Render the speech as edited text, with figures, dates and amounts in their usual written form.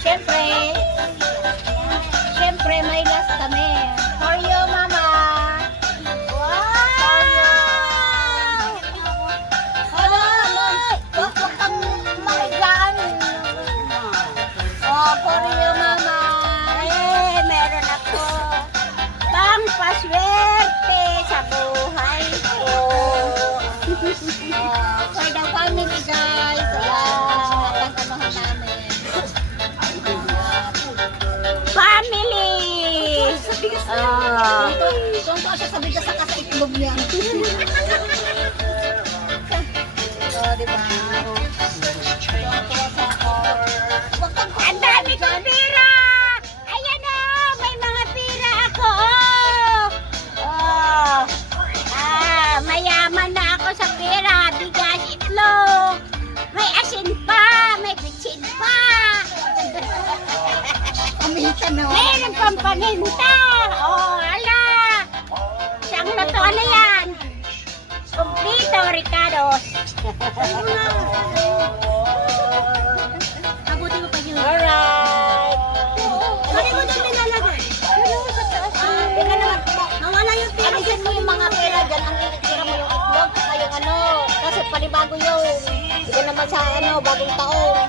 Siyempre, may last kami. For you, Mama. Wow! Ano? Huwag kang makigaan. Oh, for you, Mama. Meron ako. Pampaswerte sa buhay ko. For the family, guys. Ayan, pagkamahan namin. Family! Tuntua siya sa bigas sa kasa-itlog niya. Diba? Ang dami kong pira! Ayan o! May mga pira ako! Mayaman na ako sa pira. Bigas, itlog. May asin pa. May bitsin pa. Meron pang paminta. Ala. Siyang na to, ano yan? Kumplito, Ricardos. Abuti mo pa yun. Alright. Ano mo dyan may lalagay? Tingnan naman. Nawala yung pera. Alisin mo yung mga pera dyan. Ang tira mo yung itlog. Saka yung ano. Kasi panibago yun. Hindi naman sa ano, bagong taon.